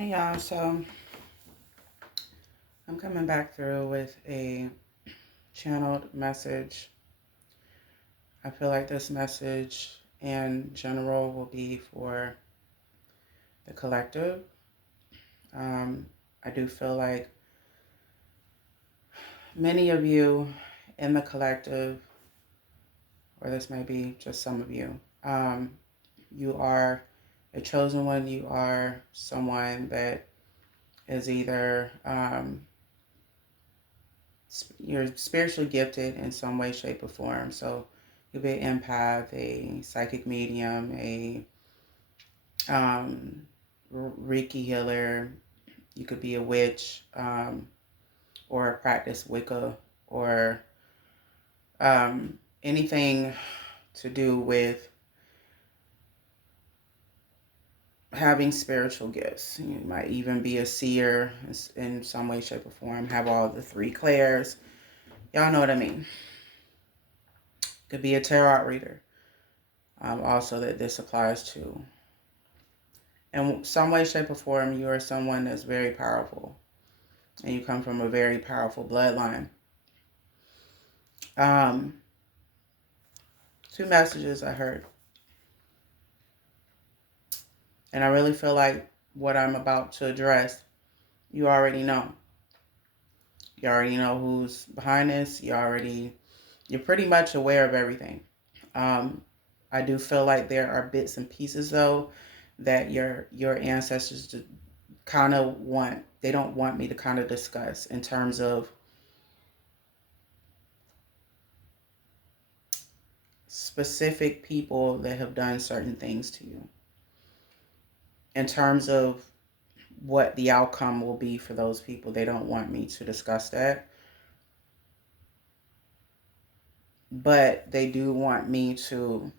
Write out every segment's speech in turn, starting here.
Hey y'all, so I'm coming back through with a channeled message. I feel like this message in general will be for the collective. Um, I do feel like many of you in the collective, or this may be just some of you, you are a chosen one. You are someone that is either you're spiritually gifted in some way, shape, or form. So you'll be an empath, a psychic medium, a Reiki healer. You could be a witch, or practice Wicca, or anything to do with having spiritual gifts. You might even be a seer in some way, shape, or form. Have all the three clairs. Y'all know what I mean. Could be a tarot reader. Also, that this applies to. In some way, shape, or form, you are someone that's very powerful. And you come from a very powerful bloodline. Um, Two messages I heard. And I really feel like what I'm about to address, you already know. You already know who's behind this. You're pretty much aware of everything. I do feel like there are bits and pieces, though, that your ancestors kind of they don't want me to kind of discuss in terms of specific people that have done certain things to you, in terms of what the outcome will be for those people. They don't want me to discuss that, but they do want me to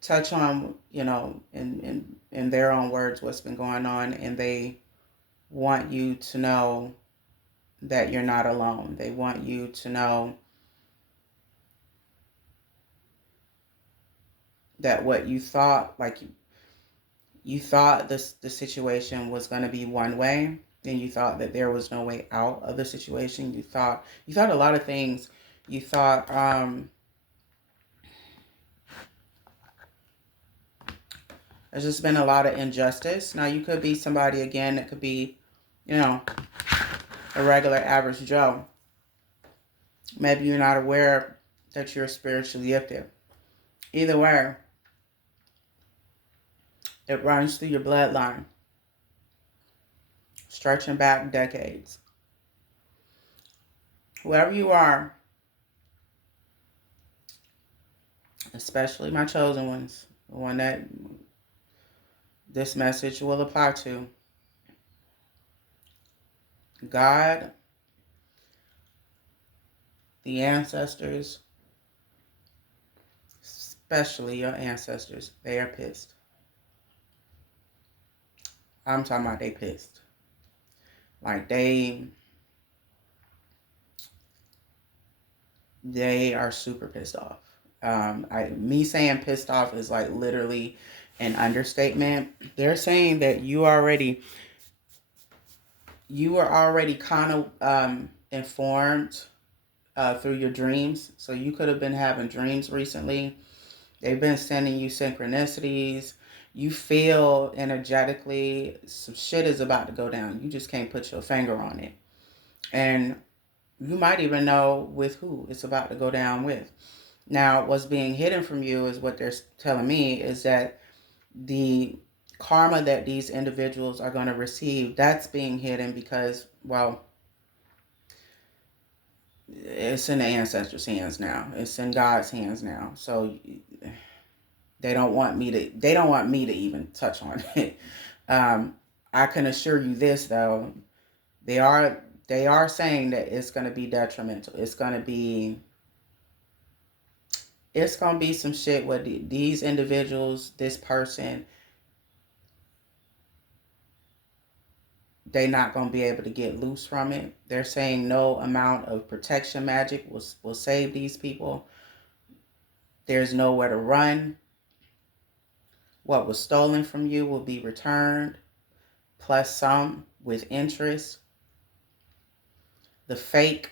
touch on, in their own words, what's been going on, and they want you to know that you're not alone. They want you to know that what you thought, like you thought the situation was going to be one way, and you thought that there was no way out of the situation. You thought a lot of things. You thought there's just been a lot of injustice. Now, you could be somebody, again, that could be, a regular average Joe. Maybe you're not aware that you're spiritually gifted. Either way, it runs through your bloodline, stretching back decades. Whoever you are, especially my chosen ones, the one that this message will apply to, God, the ancestors, especially your ancestors, they are pissed. I'm talking about they pissed. Like they are super pissed off. Me saying pissed off is like literally an understatement. They're saying that you were already kind of informed through your dreams. So you could have been having dreams recently. They've been sending you synchronicities. You feel energetically some shit is about to go down. You just can't put your finger on it. And you might even know with who it's about to go down with. Now, what's being hidden from you is what they're telling me is that the karma that these individuals are going to receive, that's being hidden because, well, it's in the ancestors' hands now. It's in God's hands now. So they don't want me to even touch on it. I can assure you this, though. They are saying that it's going to be detrimental. It's going to be some shit where these individuals, this person, they're not going to be able to get loose from it. They're saying no amount of protection magic will save these people. There's nowhere to run. What was stolen from you will be returned, plus some with interest. The fake,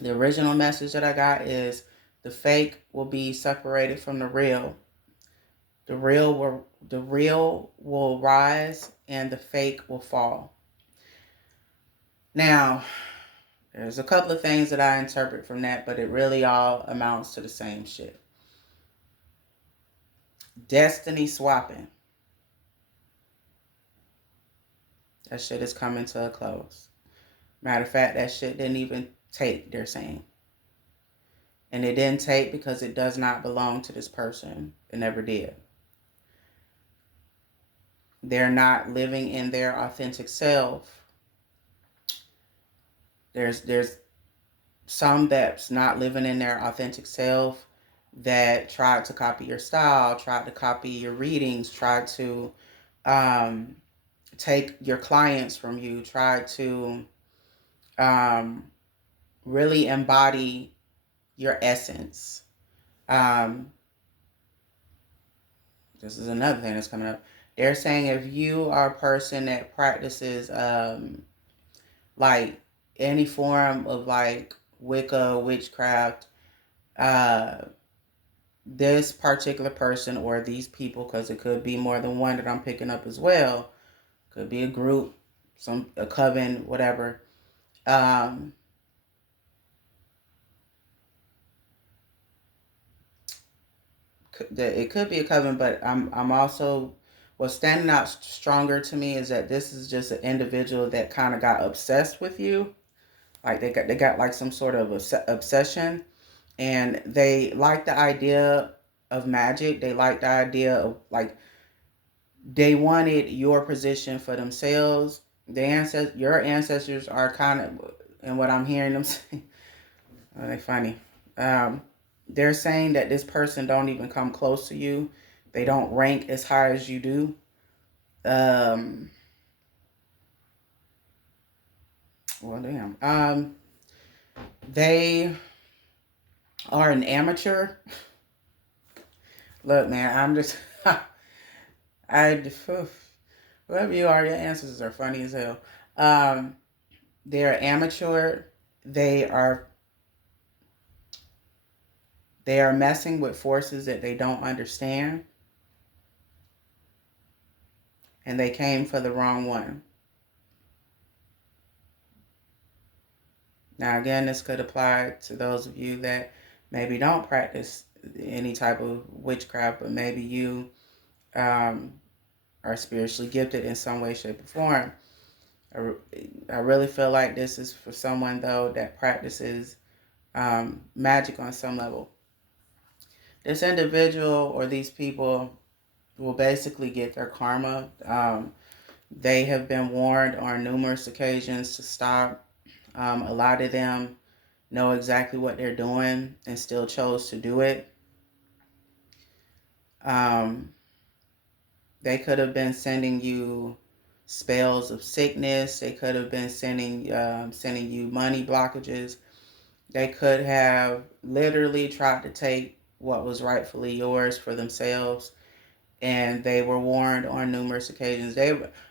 the original message that I got is the fake will be separated from the real. The real will rise and the fake will fall. Now, there's a couple of things that I interpret from that, but it really all amounts to the same shit. Destiny swapping. That shit is coming to a close. Matter of fact, that shit didn't even take, they're saying. And it didn't take because it does not belong to this person. It never did. They're not living in their authentic self. There's some that's not living in their authentic self that tried to copy your style, tried to copy your readings, tried to take your clients from you, tried to really embody your essence. This is another thing that's coming up. They're saying if you are a person that practices like any form of like Wicca, witchcraft, this particular person or these people, because it could be more than one that I'm picking up as well, could be a group, a coven, whatever. It could be a coven, but I'm also, what's standing out stronger to me is that this is just an individual that kind of got obsessed with you. Like they got like some sort of obsession, and they like the idea of magic. They like the idea of like they wanted your position for themselves. Your ancestors are kind of, and what I'm hearing them say, oh, they funny. They're saying that this person don't even come close to you. They don't rank as high as you do. Well, damn. They are an amateur. Look, man, I'm just, whoever you are, your answers are funny as hell. They're amateur. They are messing with forces that they don't understand. And they came for the wrong one. Now, again, this could apply to those of you that maybe don't practice any type of witchcraft, but maybe you are spiritually gifted in some way, shape, or form. I really feel like this is for someone, though, that practices magic on some level. This individual or these people will basically get their karma. They have been warned on numerous occasions to stop. A lot of them know exactly what they're doing and still chose to do it. They could have been sending you spells of sickness. They could have been sending you money blockages. They could have literally tried to take what was rightfully yours for themselves, and they were warned on numerous occasions.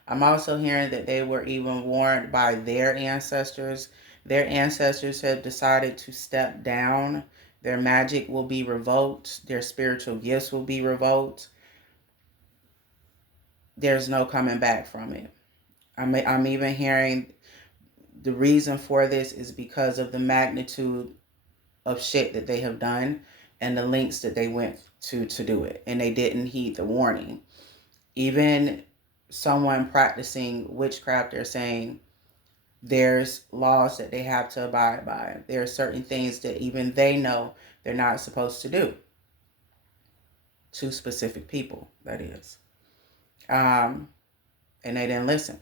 I'm also hearing that they were even warned by their ancestors. Their ancestors have decided to step down. Their magic will be revoked. Their spiritual gifts will be revoked. There's no coming back from it. I'm even hearing the reason for this is because of the magnitude of shit that they have done and the lengths that they went to do it. And they didn't heed the warning. Even someone practicing witchcraft, they're saying there's laws that they have to abide by. There are certain things that even they know they're not supposed to do. To specific people, that is. And they didn't listen.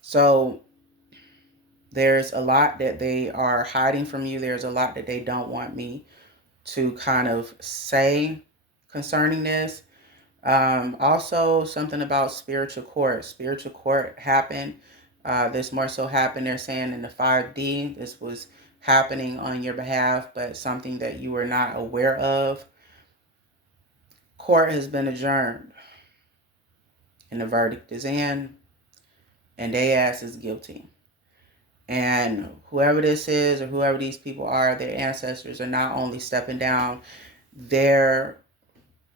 So there's a lot that they are hiding from you. There's a lot that they don't want me to kind of say concerning this. Also, something about spiritual court. Spiritual court happened. This more so happened, they're saying, in the 5D. This was happening on your behalf, but something that you were not aware of. Court has been adjourned. and the verdict is in, and they ass is guilty. And whoever this is or whoever these people are, their ancestors are not only stepping down their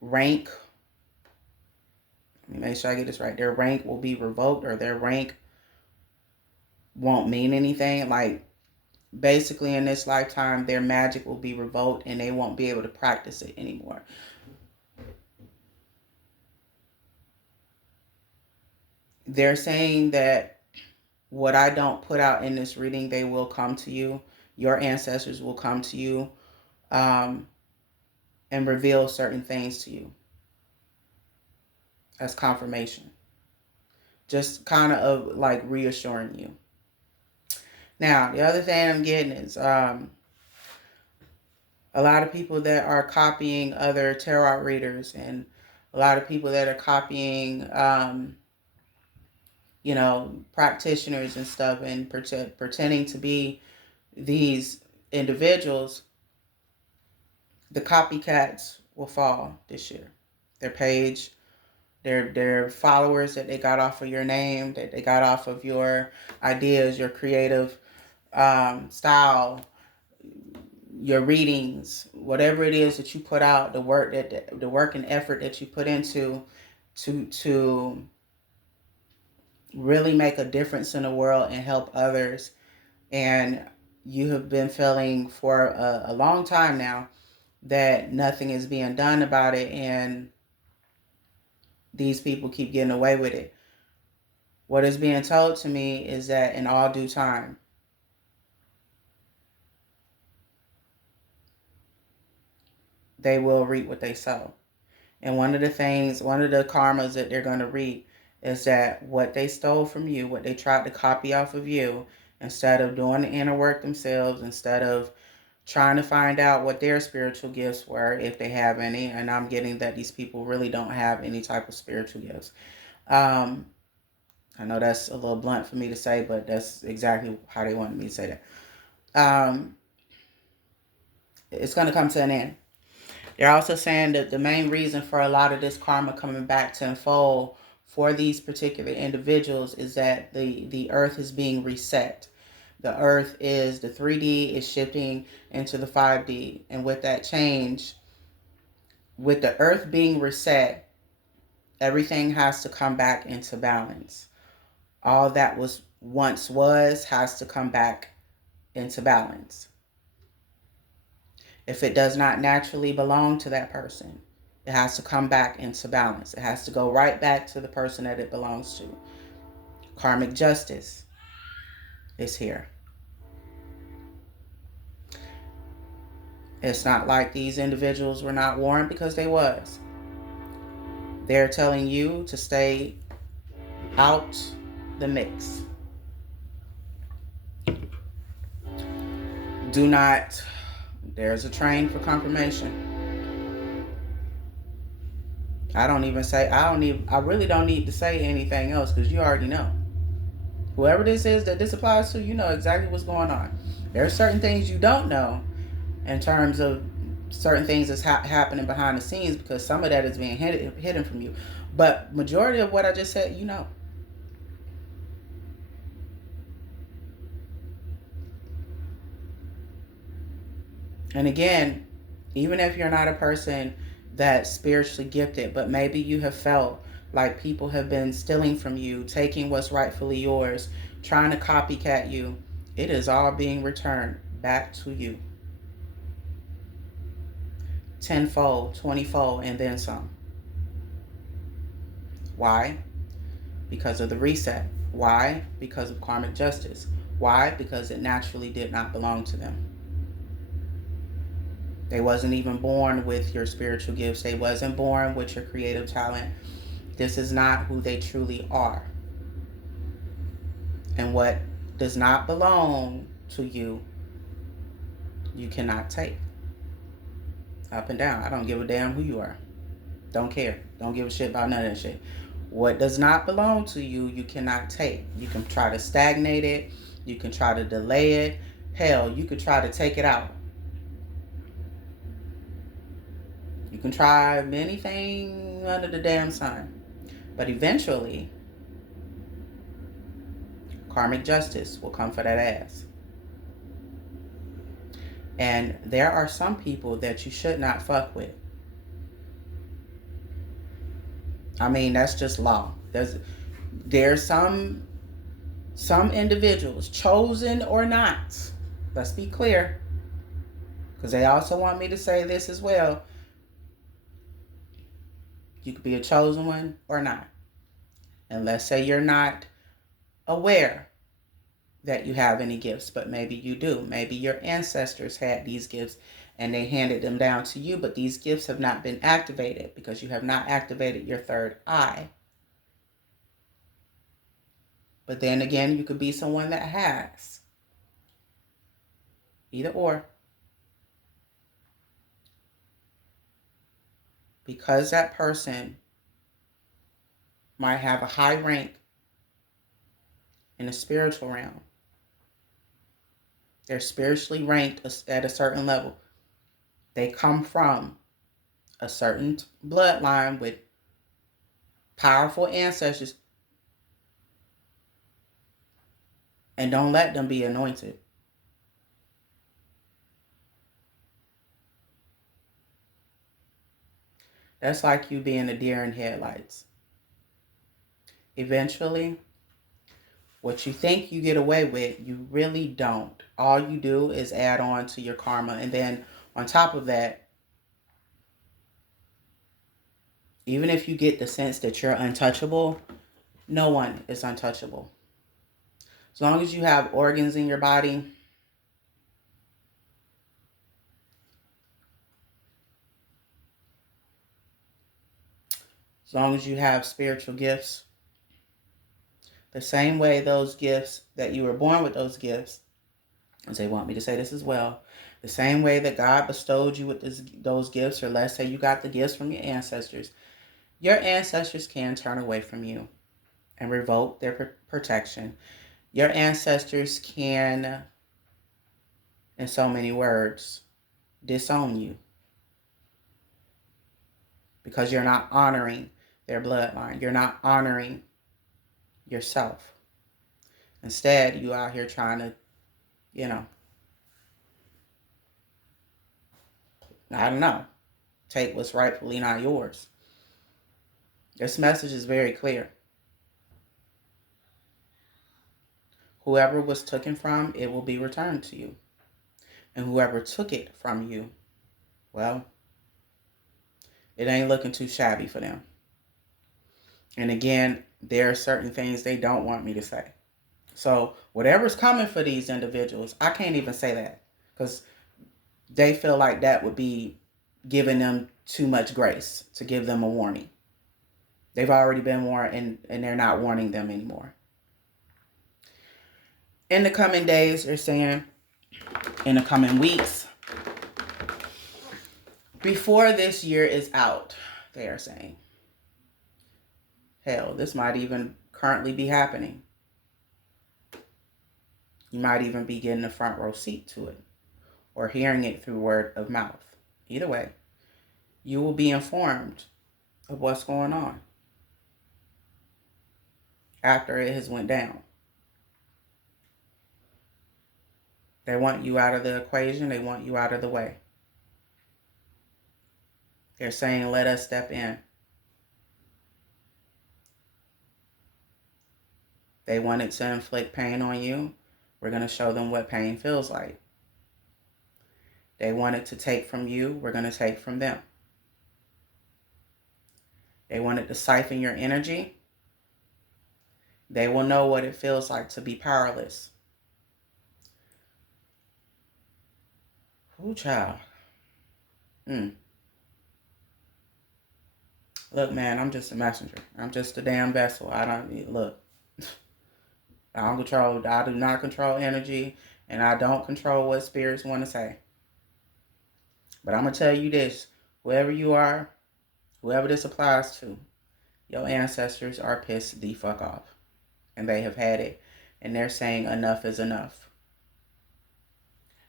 rank. Let me make sure I get this right. Their rank will be revoked, or their rank won't mean anything. Like, basically in this lifetime, their magic will be revoked and they won't be able to practice it anymore. They're saying that what I don't put out in this reading, they will come to you. Your ancestors will come to you and reveal certain things to you as confirmation. Just kind of like reassuring you. Now, the other thing I'm getting is a lot of people that are copying other tarot readers, and a lot of people that are copying, practitioners and stuff, and pretending to be these individuals. The copycats will fall this year. Their page, their followers that they got off of your name, that they got off of your ideas, your creative style, your readings, whatever it is that you put out, the work and effort that you put into to really make a difference in the world and help others. And you have been feeling for a long time now that nothing is being done about it, and these people keep getting away with it. What is being told to me is that in all due time, they will reap what they sow. And one of the karmas that they're going to reap is that what they stole from you, what they tried to copy off of you, instead of doing the inner work themselves, instead of trying to find out what their spiritual gifts were, if they have any, and I'm getting that these people really don't have any type of spiritual gifts. I know that's a little blunt for me to say, but that's exactly how they wanted me to say that. It's going to come to an end. They're also saying that the main reason for a lot of this karma coming back to unfold for these particular individuals is that the earth is being reset. The earth is, the 3D is shifting into the 5D. And with that change, with the earth being reset, everything has to come back into balance. All that was has to come back into balance. If it does not naturally belong to that person, it has to come back into balance. It has to go right back to the person that it belongs to. Karmic justice is here. It's not like these individuals were not warned, because they was. They're telling you to stay out the mix. Do not, there's a train for confirmation. I really don't need to say anything else, because you already know. Whoever this is that this applies to, you know exactly what's going on. There are certain things you don't know in terms of certain things that's happening behind the scenes, because some of that is being hidden from you. But majority of what I just said, you know. And again, even if you're not a person that's spiritually gifted, but maybe you have felt like people have been stealing from you, taking what's rightfully yours, trying to copycat you, it is all being returned back to you. Tenfold, 20-fold, and then some. Why? Because of the reset. Why? Because of karmic justice. Why? Because it naturally did not belong to them. They wasn't even born with your spiritual gifts. They wasn't born with your creative talent. This is not who they truly are. And what does not belong to you, you cannot take. Up and down. I don't give a damn who you are. Don't care. Don't give a shit about none of that shit. What does not belong to you, you cannot take. You can try to stagnate it. You can try to delay it. Hell, you could try to take it out. You can try anything under the damn sun. But eventually, karmic justice will come for that ass. And there are some people that you should not fuck with. I mean, that's just law. There's some individuals, chosen or not. Let's be clear, because they also want me to say this as well. You could be a chosen one or not. And let's say you're not aware that you have any gifts, but maybe you do. Maybe your ancestors had these gifts and they handed them down to you, but these gifts have not been activated because you have not activated your third eye. But then again, you could be someone that has. Either or. Because that person might have a high rank in the spiritual realm. They're spiritually ranked at a certain level. They come from a certain bloodline with powerful ancestors. And don't let them be anointed. That's like you being a deer in headlights. Eventually, what you think you get away with, you really don't. All you do is add on to your karma. And then on top of that, even if you get the sense that you're untouchable, no one is untouchable. As long as you have organs in your body, as long as you have spiritual gifts, the same way those gifts, that you were born with those gifts, as they want me to say this as well, the same way that God bestowed you with those gifts, or let's say you got the gifts from your ancestors can turn away from you and revoke their protection. Your ancestors can, in so many words, disown you because you're not honoring their bloodline. You're not honoring yourself. Instead, you out here trying to, I don't know, take what's rightfully not yours. This message is very clear. Whoever was taken from, it will be returned to you. And whoever took it from you, well, it ain't looking too shabby for them. And again, there are certain things they don't want me to say. So whatever's coming for these individuals, I can't even say that because they feel like that would be giving them too much grace to give them a warning. They've already been warned and they're not warning them anymore. In the coming days, they're saying, in the coming weeks, before this year is out, they are saying, hell, this might even currently be happening. You might even be getting a front row seat to it or hearing it through word of mouth. Either way, you will be informed of what's going on after it has went down. They want you out of the equation. They want you out of the way. They're saying, let us step in. They wanted to inflict pain on you. We're going to show them what pain feels like. They wanted to take from you. We're going to take from them. They wanted to siphon your energy. They will know what it feels like to be powerless. Ooh, child. Look, man, I'm just a messenger. I'm just a damn vessel. I do not control energy, and I don't control what spirits want to say. But I'm going to tell you this. Whoever you are, whoever this applies to, your ancestors are pissed the fuck off. And they have had it. And they're saying enough is enough.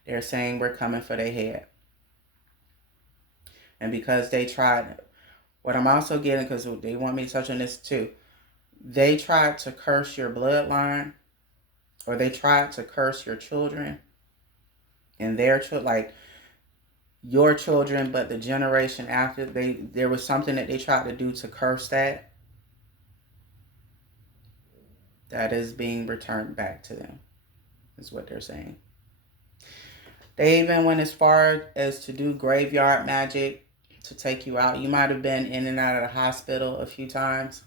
They're saying we're coming for their head. And because they tried, what I'm also getting, because they want me to touch on this too, they tried to curse your bloodline, or they tried to curse your children and their children, like your children, but the generation after, there was something that they tried to do to curse that is being returned back to them, is what they're saying. They even went as far as to do graveyard magic to take you out. You might have been in and out of the hospital a few times.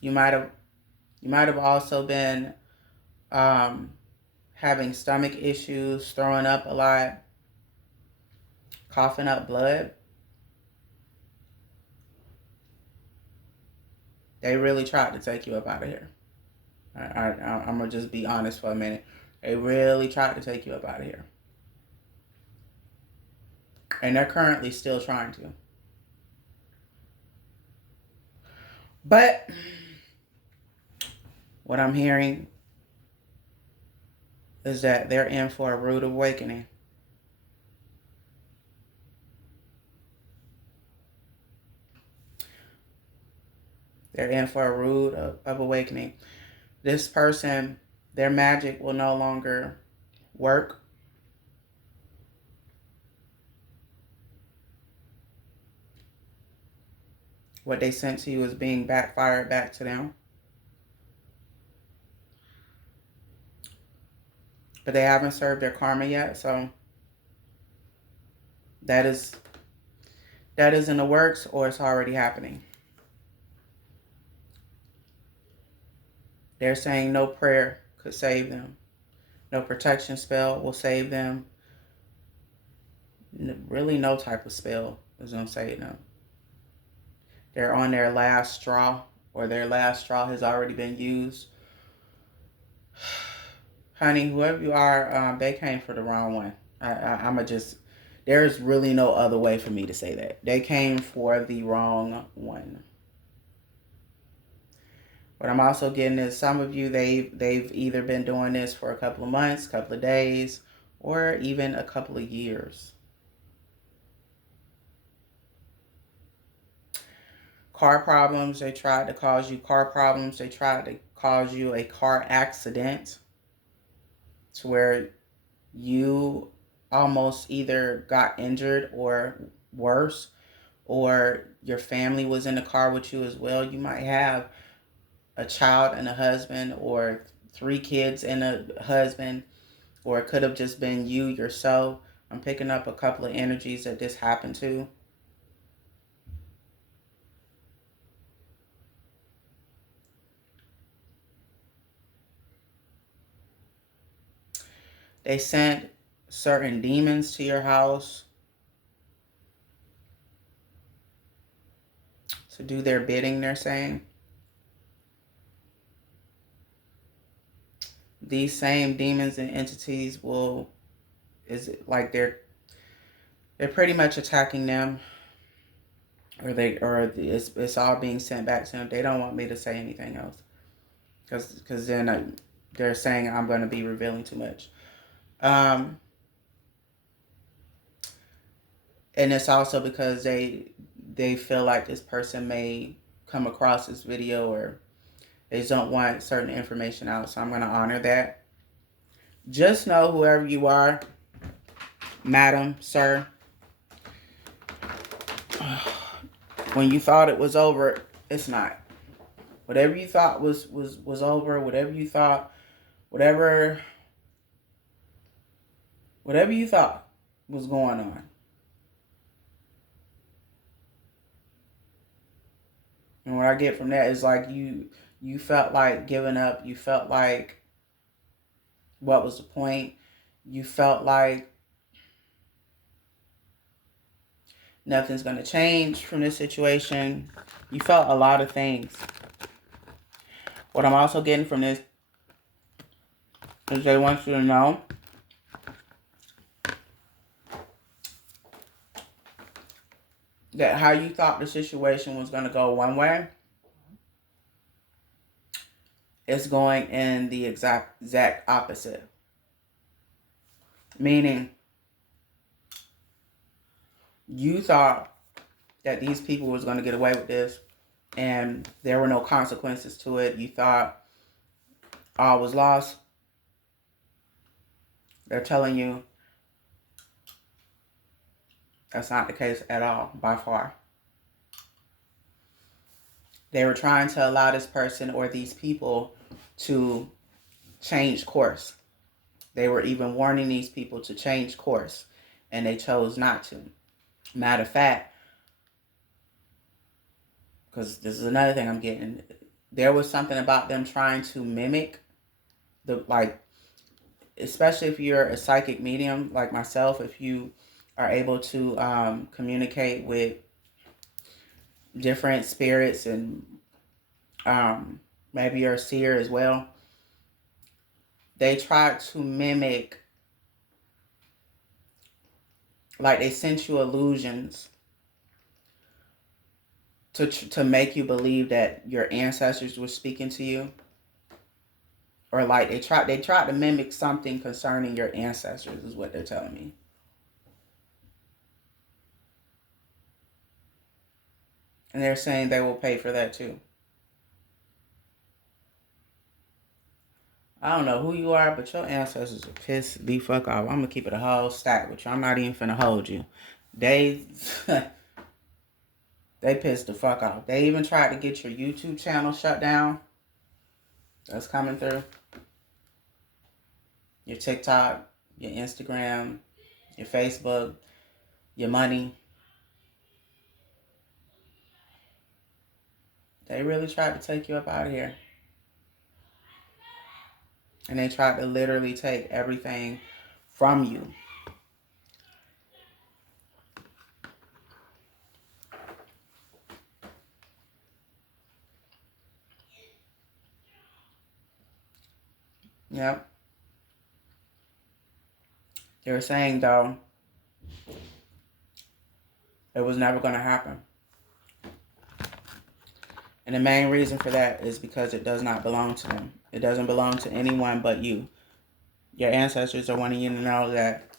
You might have also been having stomach issues, throwing up a lot, coughing up blood. They really tried to take you up out of here. I'm going to just be honest for a minute. They really tried to take you up out of here. And they're currently still trying to. But what I'm hearing is that they're in for a rude awakening. They're in for a rude of awakening. This person, their magic will no longer work. What they sent to you is being backfired back to them. But they haven't served their karma yet, so that is in the works, or it's already happening. They're saying no prayer could save them. No protection spell will save them. Really, no type of spell is going to save them. They're on their last straw, or their last straw has already been used. Honey, whoever you are, they came for the wrong one. There's really no other way for me to say that. They came for the wrong one. What I'm also getting is some of you, they've either been doing this for a couple of months, couple of days, or even a couple of years. Car problems, they tried to cause you car problems. They tried to cause you a car accident to where you almost either got injured or worse, or your family was in the car with you as well. You might have a child and a husband, or 3 kids and a husband, or it could have just been you yourself. I'm picking up a couple of energies that this happened to. They sent certain demons to your house to do their bidding, they're saying. These same demons and entities they're pretty much attacking them, or it's all being sent back to them. They don't want me to say anything else, because then they're saying I'm going to be revealing too much. And it's also because they feel like this person may come across this video, or they don't want certain information out. So I'm going to honor that. Just know, whoever you are, madam, sir, when you thought it was over, it's not. Whatever you thought was over, whatever you thought was going on, and what I get from that is like you felt like giving up. You felt like, what was the point? You felt like nothing's going to change from this situation. You felt a lot of things. What I'm also getting from this is they want you to know that how you thought the situation was going to go one way, it's going in the exact opposite. Meaning, you thought that these people was going to get away with this and there were no consequences to it. You thought all was lost. They're telling you that's not the case at all, by far. They were trying to allow this person or these people to change course. They were even warning these people to change course, and they chose not to. Matter of fact, because this is another thing I'm getting, there was something about them trying to mimic the, like, especially if you're a psychic medium like myself, if you are able to communicate with different spirits and maybe you're a seer as well, they tried to mimic, like they sent you illusions to make you believe that your ancestors were speaking to you, or like they tried to mimic something concerning your ancestors is what they're telling me. And they're saying they will pay for that too. I don't know who you are, but your ancestors are pissed the fuck off. I'm gonna keep it a whole stack with you. I'm not even finna hold you. They they pissed the fuck off. They even tried to get your YouTube channel shut down. That's coming through. Your TikTok, your Instagram, your Facebook, your money. They really tried to take you up out of here. And they tried to literally take everything from you. Yep. They were saying, though, it was never going to happen. And the main reason for that is because it does not belong to them. It doesn't belong to anyone but you. Your ancestors are wanting you to know that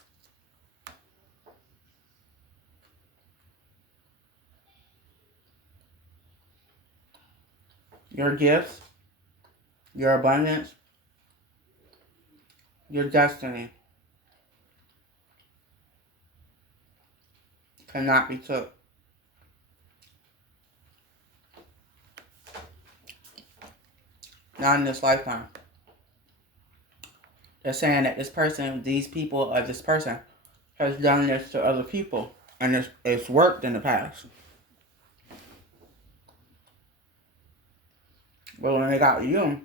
your gifts, your abundance, your destiny cannot be took. Not in this lifetime. They're saying that this person, these people, or this person has done this to other people. And it's worked in the past. But when they got you,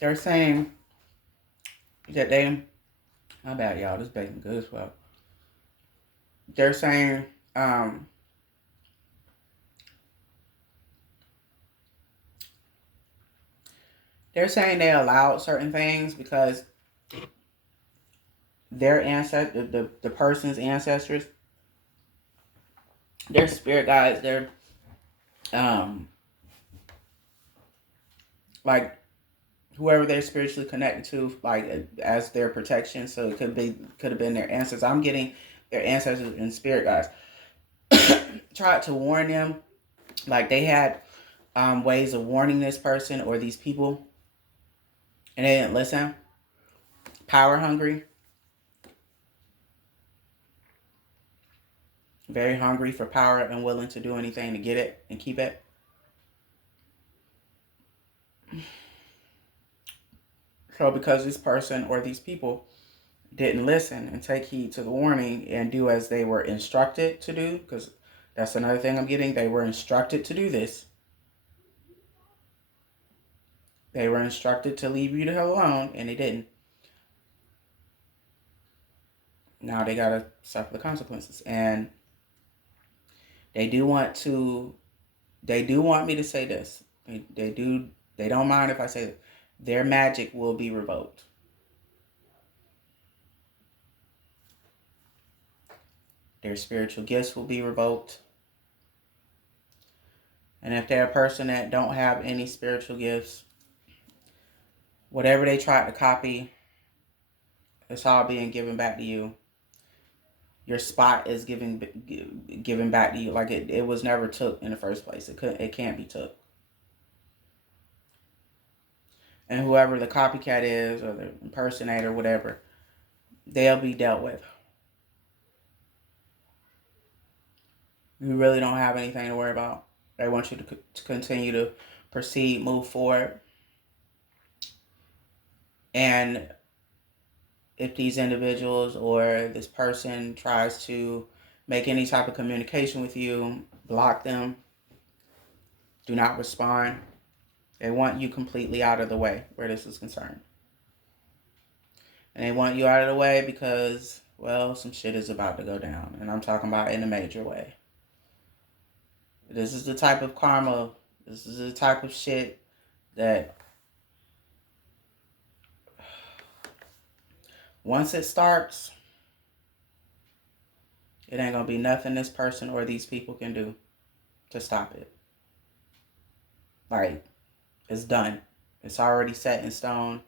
they're saying that they, my bad y'all, this bacon good as well. They're saying, they allowed certain things because their ancestors, the person's ancestors, their spirit guides, their like whoever they're spiritually connected to, like as their protection. So it could have been their ancestors. I'm getting their ancestors and spirit guides tried to warn them, like they had ways of warning this person or these people, and they didn't listen. Power hungry, very hungry for power and willing to do anything to get it and keep it. So because this person or these people didn't listen and take heed to the warning and do as they were instructed to do, because that's another thing I'm getting, they were instructed to do this. They were instructed to leave you the hell alone, and they didn't. Now they gotta suffer the consequences. And they do want me to say this. They don't mind if I say it. Their magic will be revoked. Their spiritual gifts will be revoked. And if they're a person that don't have any spiritual gifts, whatever they tried to copy, It's all being given back to you. Your spot is given back to you. Like it was never took in the first place. It can't be took. And whoever the copycat is or the impersonator, whatever, they'll be dealt with. You really don't have anything to worry about. They want you to continue to proceed, move forward. And if these individuals or this person tries to make any type of communication with you, block them, do not respond. They want you completely out of the way where this is concerned. And they want you out of the way because, well, some shit is about to go down. And I'm talking about in a major way. This is the type of karma, this is the type of shit that once it starts, it ain't gonna be nothing this person or these people can do to stop it. Like, it's done. It's already set in stone,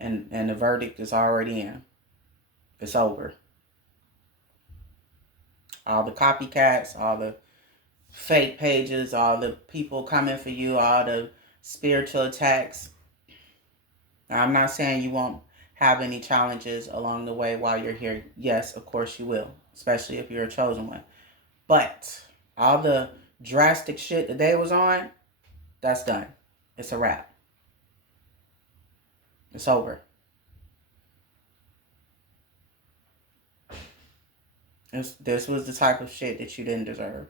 and the verdict is already in. It's over. All the copycats, all the fake pages, all the people coming for you, all the spiritual attacks. Now, I'm not saying you won't have any challenges along the way while you're here. Yes, of course you will, especially if you're a chosen one. But all the drastic shit that they was on, that's done. It's a wrap. It's over. This was the type of shit that you didn't deserve.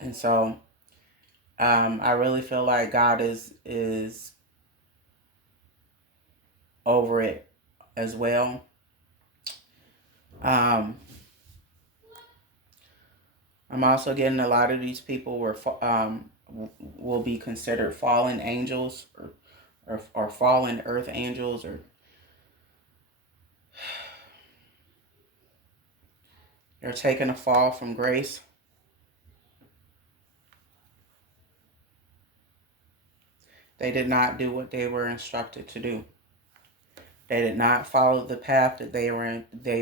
And so, I really feel like God is over it as well. I'm also getting a lot of these people will be considered fallen angels or fallen earth angels, or they're taking a fall from grace. They did not do what they were instructed to do. They did not follow the path that they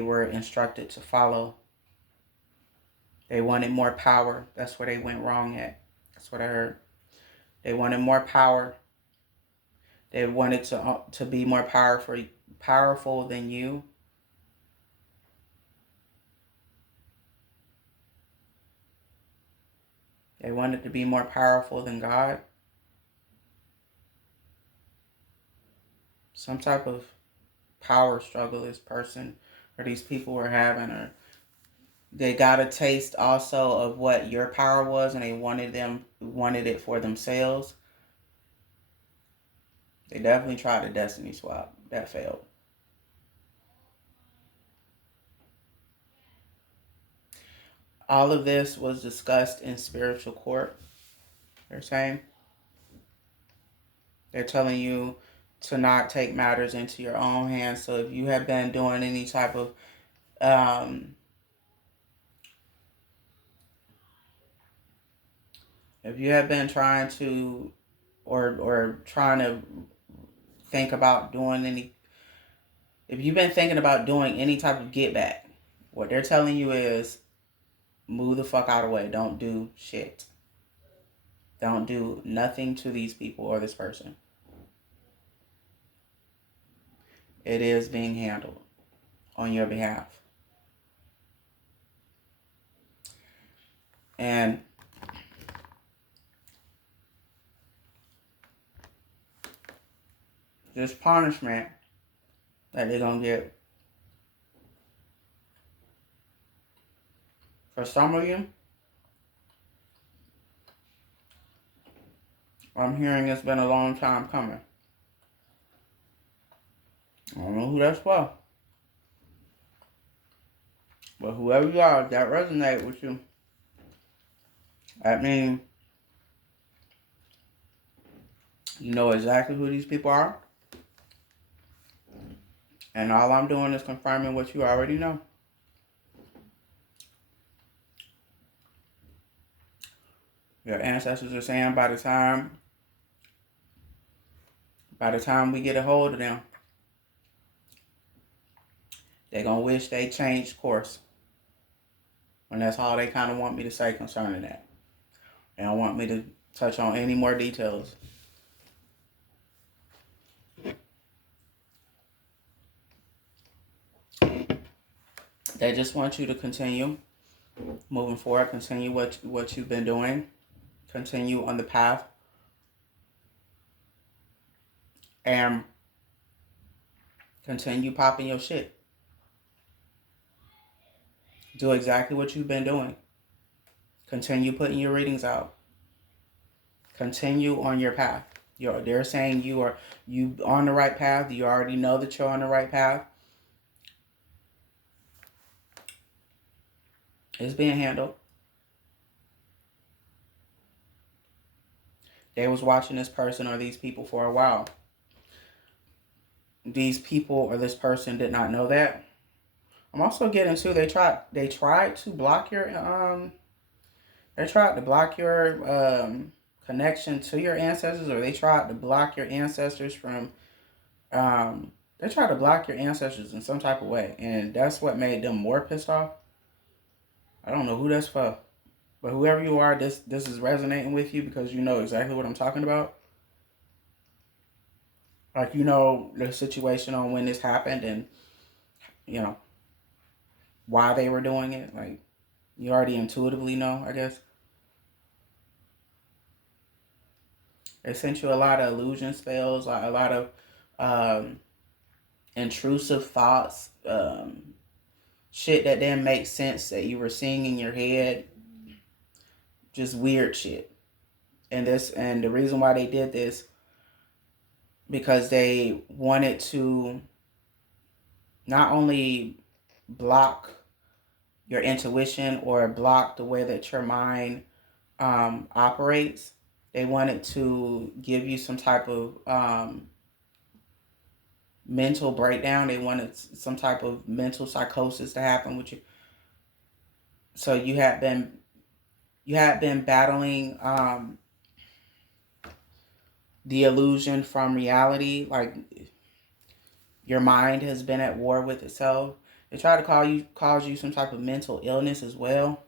were instructed to follow. They wanted more power. That's where they went wrong at. That's what I heard. They wanted more power. They wanted to be more powerful than you. They wanted to be more powerful than God. Some type of power struggle this person or these people were having, or they got a taste also of what your power was and they wanted it for themselves. They definitely tried a destiny swap. That failed. All of this was discussed in spiritual court. They're saying. They're telling you to not take matters into your own hands. So if you have been doing any type of if you have been trying to or trying to think about doing any, if you've been thinking about doing any type of get back, what they're telling you is move the fuck out of the way. Don't do shit. Don't do nothing to these people or this person. It is being handled on your behalf. And this punishment that they're going to get, for some of you, I'm hearing it's been a long time coming. I don't know who that's for. But whoever you are, if that resonates with you, that means you know exactly who these people are. And all I'm doing is confirming what you already know. Your ancestors are saying by the time By the time we get a hold of them, they're going to wish they changed course. And that's all they kind of want me to say concerning that. They don't want me to touch on any more details. They just want you to continue moving forward, continue what you've been doing, continue on the path, and continue popping your shit. Do exactly what you've been doing. Continue putting your readings out. Continue on your path. They're saying you on the right path. You already know that you're on the right path. It's being handled. They was watching this person or these people for a while. These people or this person did not know that. I'm also getting to they tried to block your connection to your ancestors, or they tried to block your ancestors from they tried to block your ancestors in some type of way, and that's what made them more pissed off. I don't know who that's for, but whoever you are, this is resonating with you because you know exactly what I'm talking about. Like, you know the situation on when this happened and you know why they were doing it. Like, you already intuitively know, I guess. They sent you a lot of illusion spells, like a lot of intrusive thoughts, shit that didn't make sense that you were seeing in your head. Just weird shit. And the reason why they did this, because they wanted to not only block your intuition or block the way that your mind operates. They wanted to give you some type of mental breakdown. They wanted some type of mental psychosis to happen with you. So you had been battling the illusion from reality. Like, your mind has been at war with itself. They try to cause you some type of mental illness as well.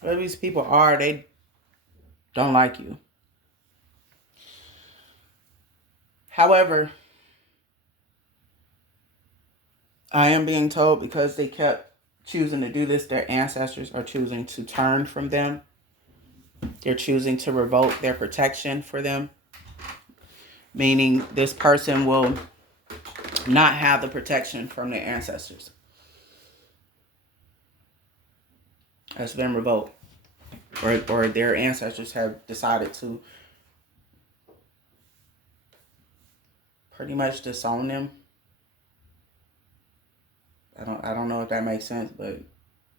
Whoever these people are, they don't like you. However, I am being told because they kept choosing to do this, their ancestors are choosing to turn from them. They're choosing to revoke their protection for them. Meaning this person will not have the protection from their ancestors. Has been revoked. Or their ancestors have decided to pretty much disown them. I don't know if that makes sense, but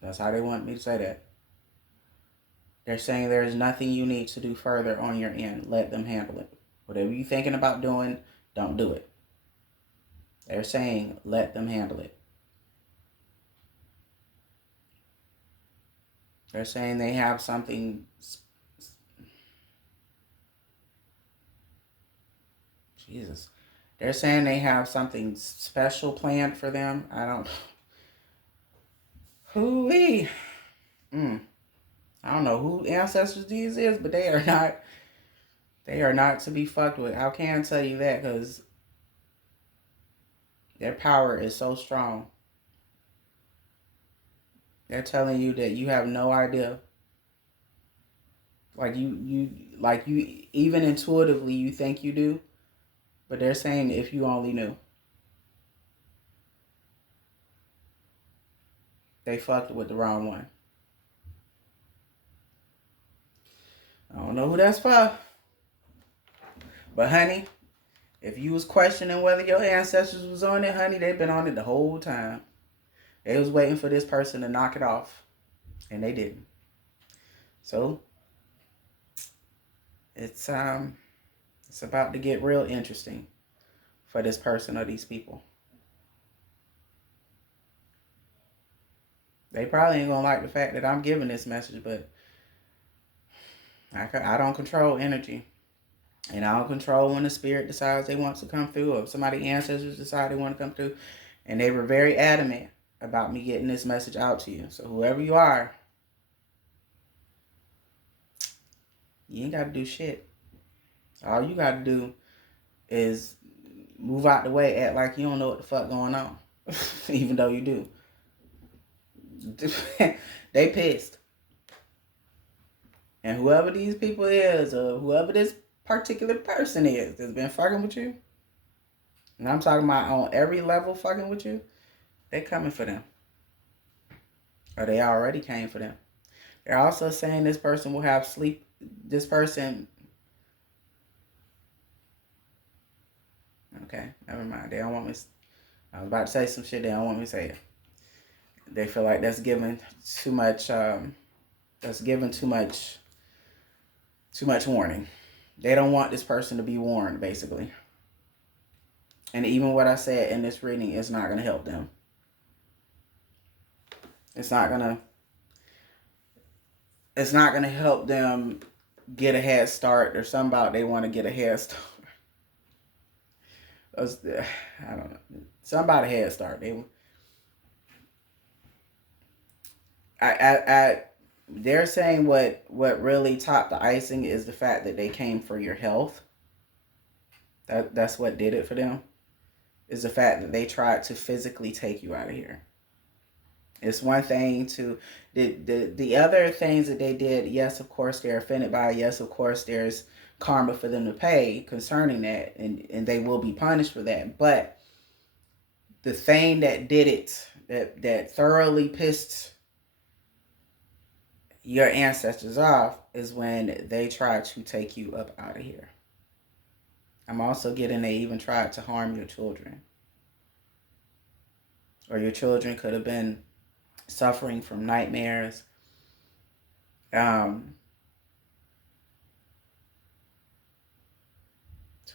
that's how they want me to say that. They're saying there is nothing you need to do further on your end. Let them handle it. Whatever you're thinking about doing, don't do it. They're saying let them handle it. They're saying they have something. Jesus. They're saying they have something special planned for them. I don't. Hoo-wee. I don't know who ancestors these is, but they are not. They are not to be fucked with. I can tell you that because their power is so strong. They're telling you that you have no idea. Like you even intuitively you think you do, but they're saying if you only knew. They fucked with the wrong one. I don't know who that's for. But honey, if you was questioning whether your ancestors was on it, honey, they've been on it the whole time. They was waiting for this person to knock it off. And they didn't. So it's about to get real interesting for this person or these people. They probably ain't gonna like the fact that I'm giving this message, but I don't control energy. And I don't control when the spirit decides they want to come through, or if somebody's ancestors decide they want to come through. And they were very adamant about me getting this message out to you. So whoever you are, you ain't got to do shit. All you got to do is move out the way, act like you don't know what the fuck going on. Even though you do. They pissed. And whoever these people is, or whoever this particular person is that's been fucking with you, and I'm talking about on every level fucking with you, they coming for them. Or they already came for them. They're also saying this person will have sleep. This person. Okay, never mind. They don't want me. I was about to say some shit. They don't want me to say it. They feel like that's giving too much. That's giving too much warning. They don't want this person to be warned, basically. And even what I said in this reading is not going to help them. It's not going to help them get a head start, or something about they want to get a head start. I don't know. Something about a head start. They're saying what really topped the icing is the fact that they came for your health. That's what did it for them. Is the fact that they tried to physically take you out of here. It's one thing to the other things that they did. Yes, of course they're offended by. Yes, of course there's karma for them to pay concerning that, and they will be punished for that. But the thing that did it, that thoroughly pissed your ancestors off, is when they tried to take you up out of here. I'm also getting they even tried to harm your children. Or your children could have been suffering from nightmares. So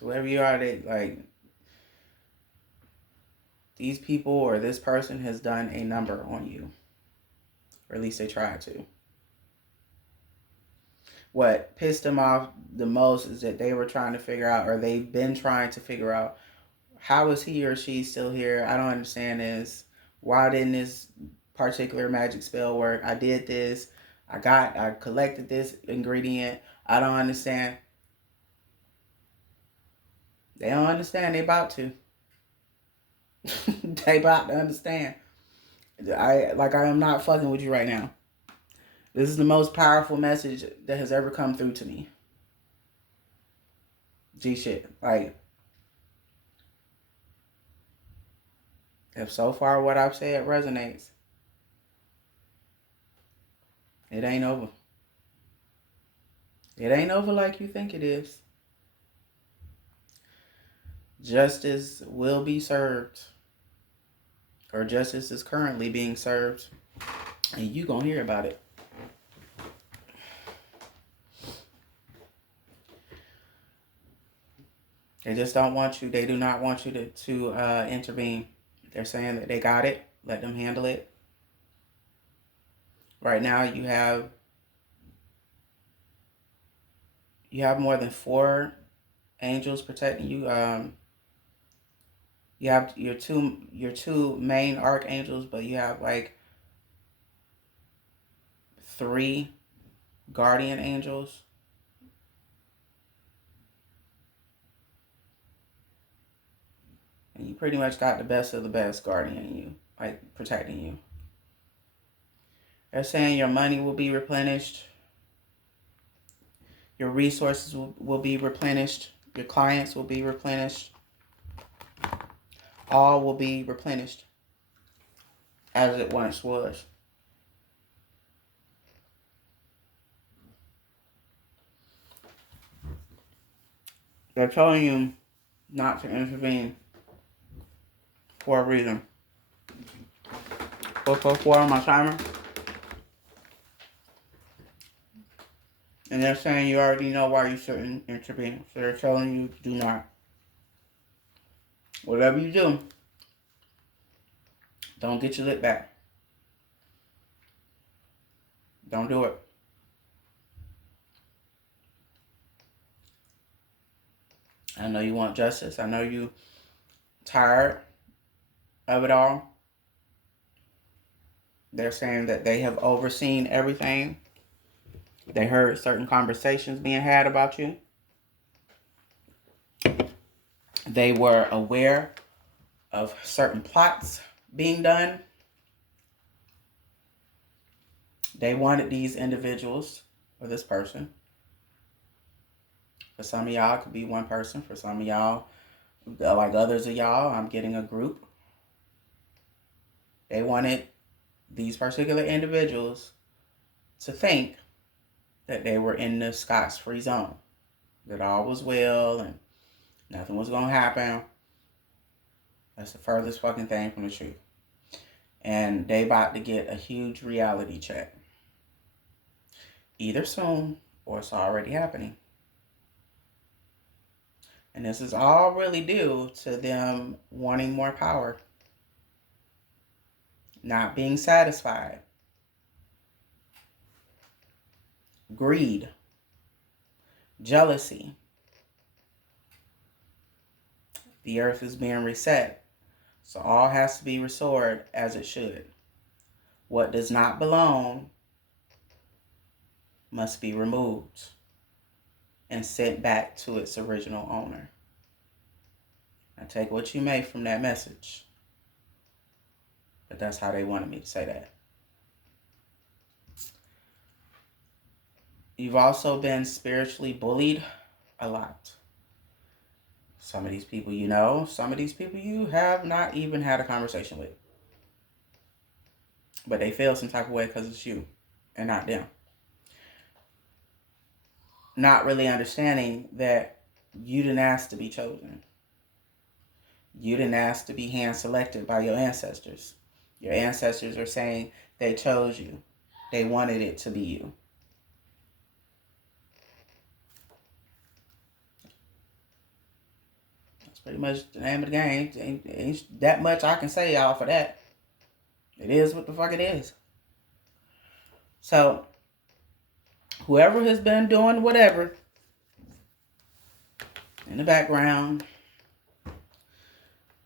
whoever you are, they like these people or this person has done a number on you. Or at least they tried to. What pissed them off the most is that they were trying to figure out, or they've been trying to figure out, how is he or she still here? I don't understand this. Why didn't this particular magic spell work? I did this. I collected this ingredient. I don't understand. They don't understand. They about to. They about to understand. I am not fucking with you right now. This is the most powerful message that has ever come through to me. G shit. Like, if so far what I've said resonates, it ain't over. It ain't over like you think it is. Justice will be served. Or justice is currently being served. And you gonna hear about it. They just don't want you. They do not want you to intervene. They're saying that they got it. Let them handle it. Right now you have more than 4 angels protecting you. You have your two main archangels, but you have like 3 guardian angels. And you pretty much got the best of the best guardian you, like protecting you. They're saying your money will be replenished. Your resources will be replenished. Your clients will be replenished. All will be replenished as it once was. They're telling you not to intervene for a reason. 444 on my timer. And they're saying you already know why you shouldn't intervene. So they're telling you do not. Whatever you do, don't get your lip back. Don't do it. I know you want justice. I know you tired of it all. They're saying that they have overseen everything. They heard certain conversations being had about you. They were aware of certain plots being done. They wanted these individuals, or this person. For some of y'all, it could be one person. For some of y'all, like others of y'all, I'm getting a group. They wanted these particular individuals to think that they were in the Scots-free zone, that all was well and nothing was going to happen. That's the furthest fucking thing from the truth. And they about to get a huge reality check. Either soon or it's already happening. And this is all really due to them wanting more power. Not being satisfied. Greed. Jealousy. The earth is being reset. So all has to be restored as it should. What does not belong must be removed and sent back to its original owner. Now take what you may from that message. But that's how they wanted me to say that. You've also been spiritually bullied a lot. Some of these people you know, some of these people you have not even had a conversation with. But they feel some type of way because it's you and not them. Not really understanding that you didn't ask to be chosen. You didn't ask to be hand selected by your ancestors. Your ancestors are saying they chose you. They wanted it to be you. That's pretty much the name of the game. Ain't that much I can say y'all for that. It is what the fuck it is. So, whoever has been doing whatever in the background,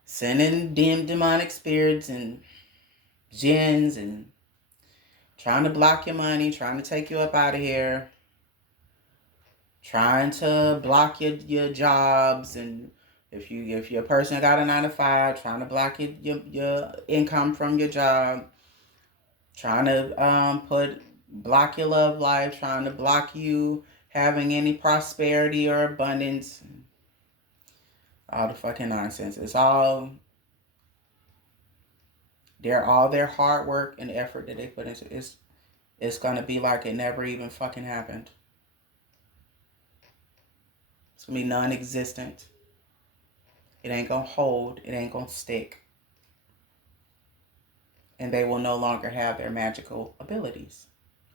sending dim demonic spirits and jinns and trying to block your money, trying to take you up out of here, trying to block your jobs, and if you're a person that got a 9-to-5, trying to block your income from your job, trying to block your love life, trying to block you having any prosperity or abundance, all the fucking nonsense. It's all their hard work and effort that they put into it. It's gonna be like it never even fucking happened. It's gonna be non-existent. It ain't gonna hold. It ain't gonna stick. And they will no longer have their magical abilities.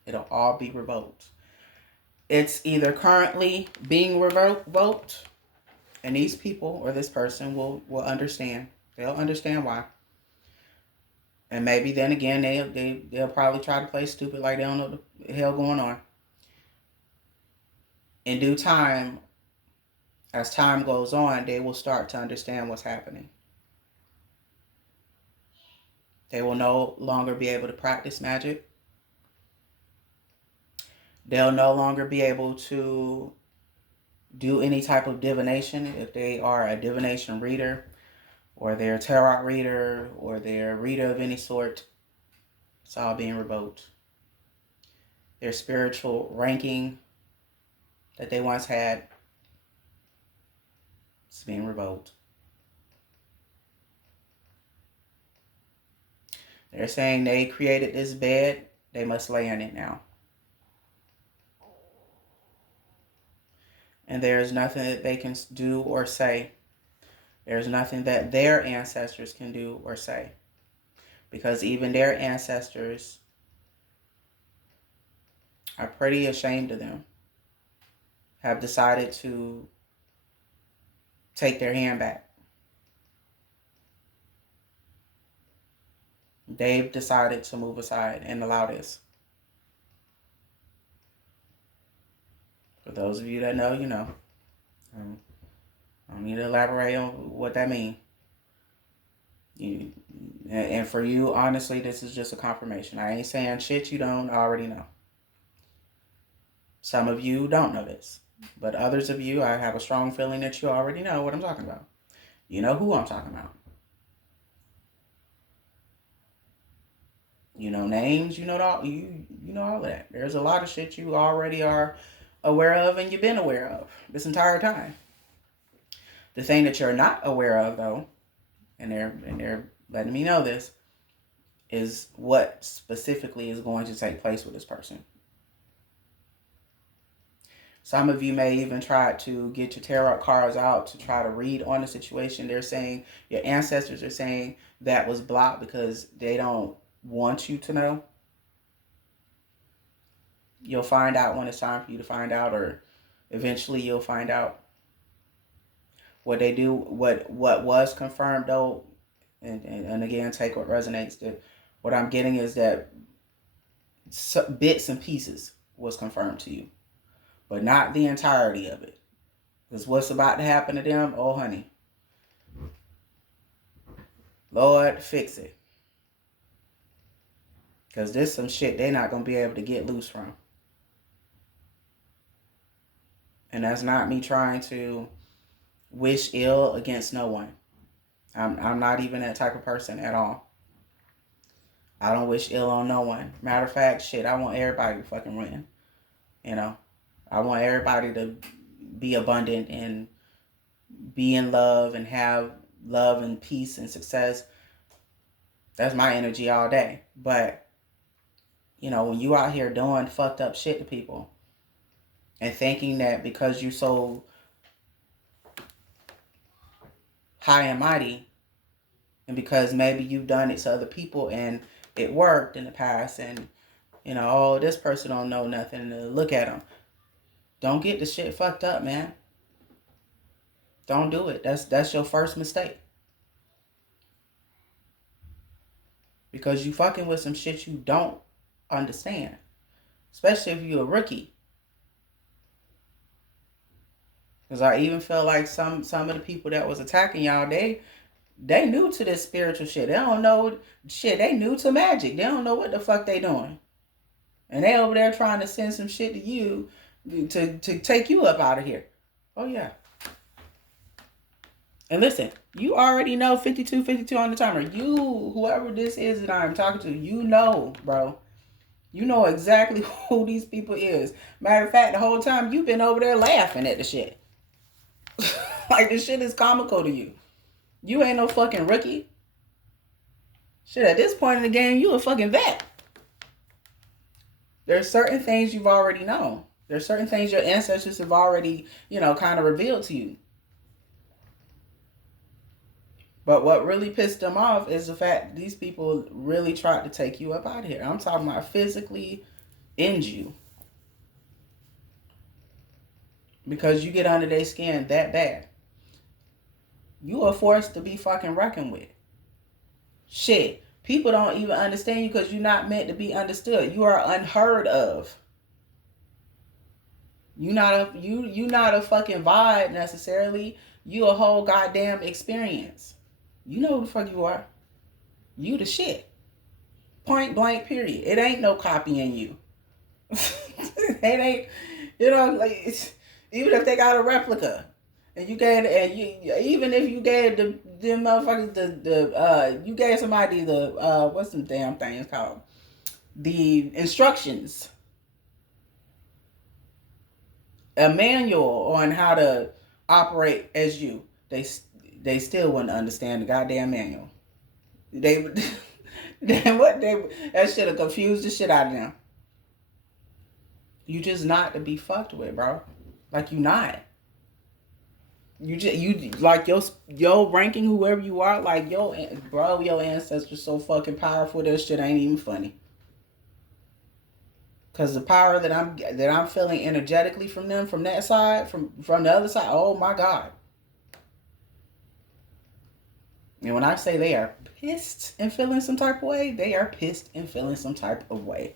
It'll all be revoked. It's either currently being revoked, and these people or this person will understand. They'll understand why. And maybe then again they'll probably try to play stupid like they don't know what the hell going on. In due time, as time goes on, they will start to understand what's happening. They will no longer be able to practice magic. They'll no longer be able to do any type of divination if they are a divination reader, or they're a tarot reader, or they're a reader of any sort. It's all being revoked. Their spiritual ranking that they once had, it's being revoked. They're saying they created this bed, they must lay in it now. And there's nothing that they can do or say. There's nothing that their ancestors can do or say. Because even their ancestors are pretty ashamed of them. Have decided to take their hand back. They've decided to move aside and allow this. For those of you that know, you know. I I don't need to elaborate on what that means. And for you, honestly, this is just a confirmation. I ain't saying shit you don't already know. Some of you don't know this, but others of you, I have a strong feeling that you already know what I'm talking about. You know who I'm talking about. You know names, you know all you know all of that. There's a lot of shit you already are aware of and you've been aware of this entire time. The thing that you're not aware of though, and they're letting me know this, is what specifically is going to take place with this person. Some of you may even try to get your tarot cards out to try to read on the situation. They're saying, your ancestors are saying that was blocked because they don't want you to know. You'll find out when it's time for you to find out, or eventually you'll find out. What they do, what was confirmed though, and again, take what resonates. That what I'm getting is that bits and pieces was confirmed to you, but not the entirety of it. Because what's about to happen to them, oh honey, Lord, fix it. Because there's some shit they're not going to be able to get loose from. And that's not me trying to wish ill against no one. I'm not even that type of person at all. I don't wish ill on no one. Matter of fact, shit, I want everybody to fucking win. You know, I want everybody to be abundant and be in love and have love and peace and success. That's my energy all day. But, you know, when you out here doing fucked up shit to people and thinking that because you so high and mighty and because maybe you've done it to other people and it worked in the past and, you know, oh, this person don't know nothing. Look at them. Don't get the shit fucked up, man. Don't do it. That's your first mistake. Because you fucking with some shit you don't understand. Especially if you're a rookie. Because I even feel like some of the people that was attacking y'all, they new to this spiritual shit. They don't know shit. They new to magic. They don't know what the fuck they doing. And they over there trying to send some shit to you to take you up out of here. Oh, yeah. And listen, you already know 52 on the timer. You, whoever this is that I'm talking to, you know, bro. You know exactly who these people is. Matter of fact, the whole time you've been over there laughing at the shit. Like, this shit is comical to you. You ain't no fucking rookie. Shit, at this point in the game, you a fucking vet. There's certain things you've already known. There's certain things your ancestors have already, you know, kind of revealed to you. But what really pissed them off is the fact that these people really tried to take you up out of here. I'm talking about physically end you. Because you get under their skin that bad. You are forced to be fucking reckoned with. Shit. People don't even understand you because you're not meant to be understood. You are unheard of. You not a fucking vibe necessarily. You a whole goddamn experience. You know who the fuck you are. You the shit. Point blank period. It ain't no copying you. It ain't, you know, like, even if they got a replica. And you gave, and you, even if you gave them motherfuckers you gave somebody the what's some damn things called, the instructions, a manual on how to operate as you, they still wouldn't understand the goddamn manual. They would, that should have confused the shit out of them. You just not to be fucked with, bro. Like, you not. You like your ranking, whoever you are, like, your ancestors so fucking powerful, that shit ain't even funny. Cause the power that I'm feeling energetically from them, from that side, from the other side, oh my God. And when I say they are pissed and feeling some type of way, they are pissed and feeling some type of way.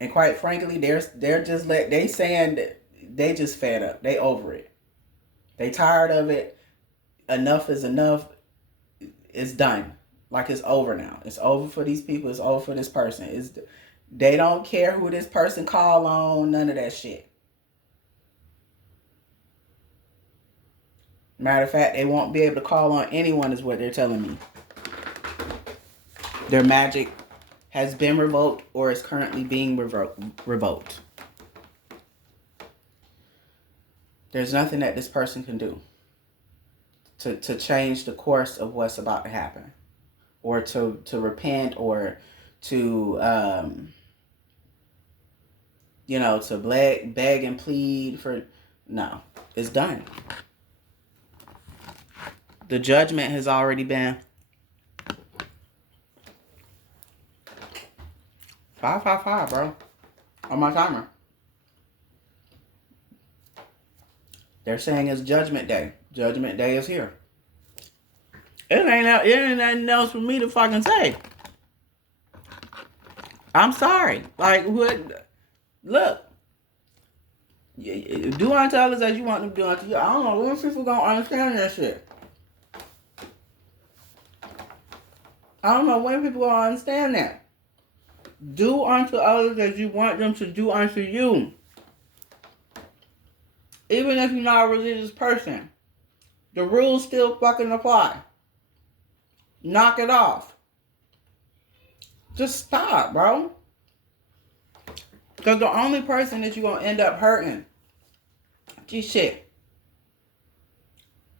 And quite frankly, they're just they saying that they just fed up. They over it. They tired of it. Enough is enough. It's done. Like, it's over now. It's over for these people. It's over for this person. They don't care who this person call on. None of that shit. Matter of fact, they won't be able to call on anyone is what they're telling me. Their magic has been revoked or is currently being revoked. There's nothing that this person can do to change the course of what's about to happen, or to repent, or to to beg and plead for. No, it's done. The judgment has already been 555, bro, on my timer. They're saying it's Judgment Day. Judgment Day is here. It ain't nothing else for me to fucking say. I'm sorry. Like, what? Look. Do unto others as you want them to do unto you. I don't know when people gonna understand that shit. I don't know when people gonna understand that. Do unto others as you want them to do unto you. Even if you're not a religious person, the rules still fucking apply. Knock it off. Just stop, bro. Because the only person that you're going to end up hurting, shit.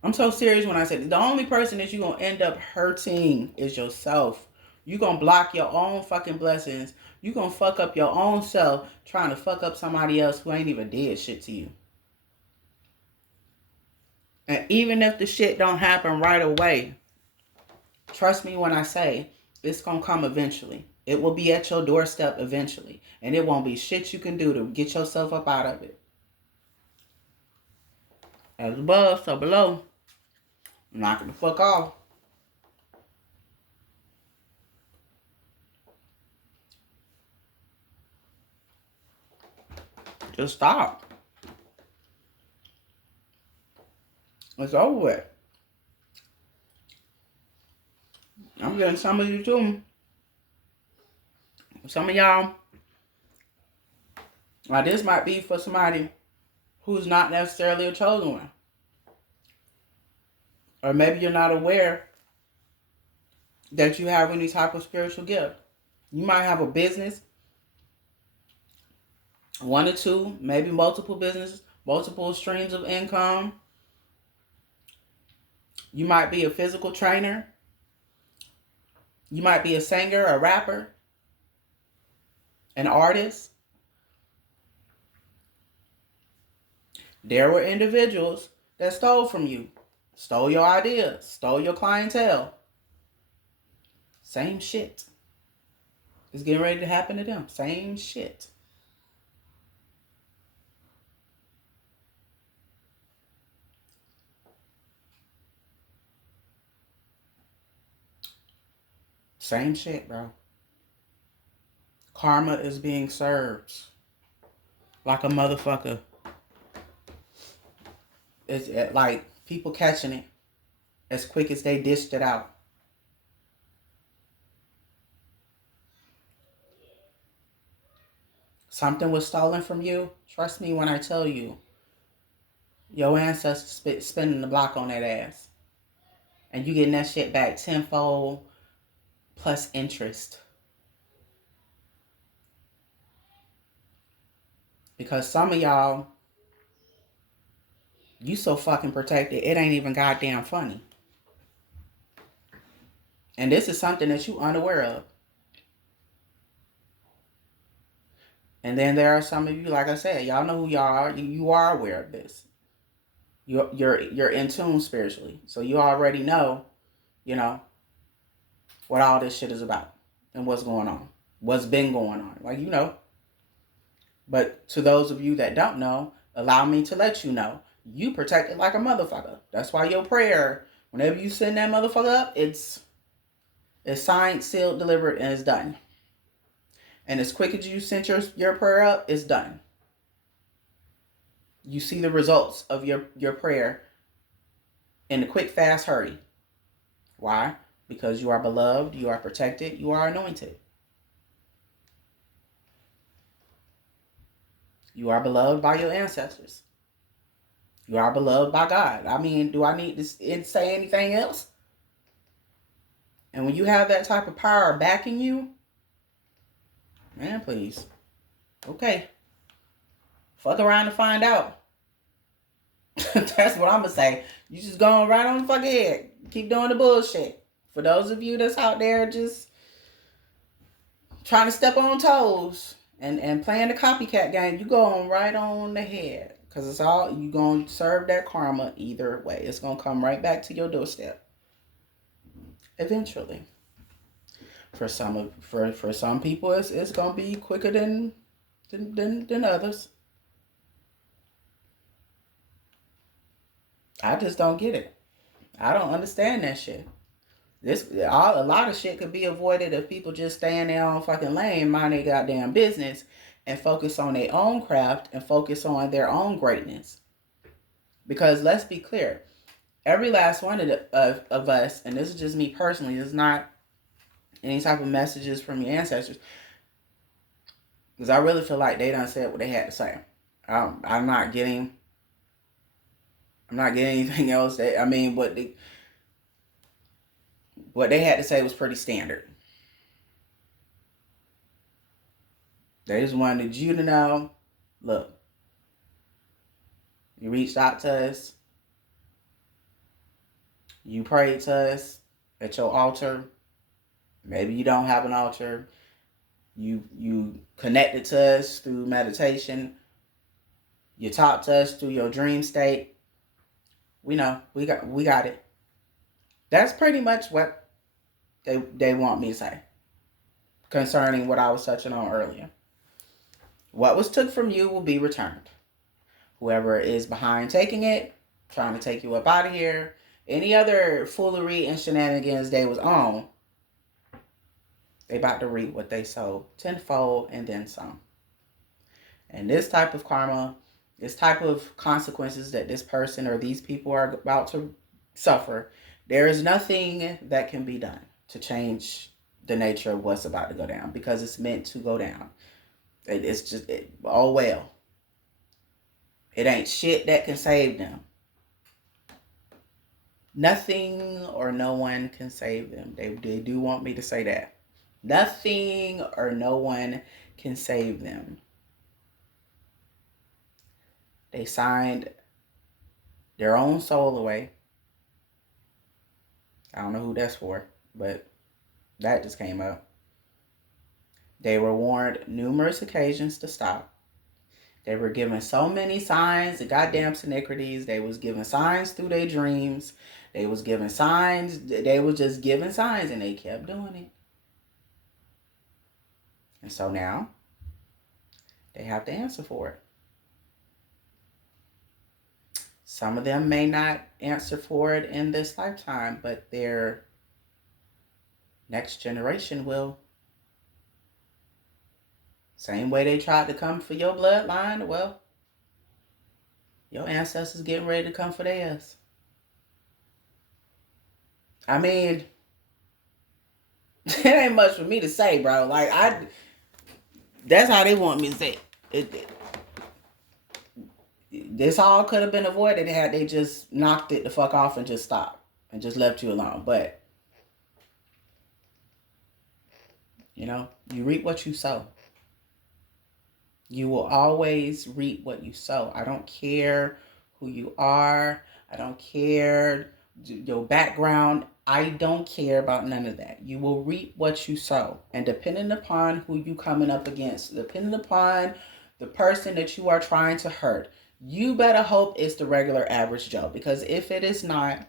I'm so serious when I say this. The only person that you're going to end up hurting is yourself. You're going to block your own fucking blessings. You're going to fuck up your own self trying to fuck up somebody else who ain't even did shit to you. And even if the shit don't happen right away, trust me when I say it's going to come eventually. It will be at your doorstep eventually. And it won't be shit you can do to get yourself up out of it. As above, so below. Knock it the fuck off. Just stop. It's over with. I'm getting some of you too. Some of y'all. Now this might be for somebody who's not necessarily a chosen one. Or maybe you're not aware that you have any type of spiritual gift. You might have a business. 1 or 2, maybe multiple businesses, multiple streams of income. You might be a physical trainer. You might be a singer, a rapper, an artist. There were individuals that stole from you, stole your ideas, stole your clientele. Same shit. It's getting ready to happen to them. Same shit. Same shit, bro. Karma is being served like a motherfucker. It's like people catching it as quick as they dished it out. Something was stolen from you. Trust me when I tell you, your ancestors spinning the block on that ass. And you getting that shit back tenfold plus interest. Because some of y'all, you so fucking protected, it ain't even goddamn funny. And this is something that you unaware of. And then there are some of you, like I said, y'all know who y'all are. You are aware of this. You're in tune spiritually. So you already know, what all this shit is about and what's going on. What's been going on. Like, But to those of you that don't know, allow me to let you know. You protected like a motherfucker. That's why your prayer, whenever you send that motherfucker up, it's signed, sealed, delivered, and it's done. And as quick as you sent your prayer up, it's done. You see the results of your prayer in a quick, fast hurry. Why? Because you are beloved, you are protected, you are anointed. You are beloved by your ancestors. You are beloved by God. I mean, do I need to say anything else? And when you have that type of power backing you, man, please. Okay. Fuck around and find out. That's what I'm going to say. You just going right on the fucking head. Keep doing the bullshit. For those of you that's out there just trying to step on toes and playing the copycat game, you going right on the head. Because it's all, you going to serve that karma either way. It's going to come right back to your doorstep. Eventually. For some people, it's going to be quicker than others. I just don't get it. I don't understand that shit. A lot of shit could be avoided if people just stay in their own fucking lane, mind their goddamn business, and focus on their own craft and focus on their own greatness. Because let's be clear, every last one of us, and this is just me personally, it's not any type of messages from your ancestors, because I really feel like they done said what they had to say. I'm not getting anything else. What they had to say was pretty standard. They just wanted you to know, look, you reached out to us, you prayed to us at your altar. Maybe you don't have an altar. You connected to us through meditation. You talked to us through your dream state. We know. We got it. That's pretty much what they want me to say concerning what I was touching on earlier. What was took from you will be returned. Whoever is behind taking it, trying to take you up out of here, any other foolery and shenanigans they was on, they about to reap what they sowed tenfold and then some. And this type of karma, this type of consequences that this person or these people are about to suffer, there is nothing that can be done to change the nature of what's about to go down, because it's meant to go down. It's just, oh well. It ain't shit that can save them. Nothing or no one can save them. They do want me to say that. Nothing or no one can save them. They signed their own soul away. I don't know who that's for, but that just came up. They were warned numerous occasions to stop. They were given so many signs, the goddamn synchronicities. They was given signs through their dreams. They was given signs. They was just given signs, and they kept doing it. And so now, they have to answer for it. Some of them may not answer for it in this lifetime, but their next generation will. Same way they tried to come for your bloodline, well, your ancestors getting ready to come for theirs. I mean, it ain't much for me to say, bro. Like, that's how they want me to say it. This all could have been avoided had they just knocked it the fuck off and just stopped and just left you alone. But, you reap what you sow. You will always reap what you sow. I don't care who you are. I don't care your background. I don't care about none of that. You will reap what you sow. And depending upon who you coming up against, depending upon the person that you are trying to hurt, you better hope it's the regular average Joe. Because if it is not,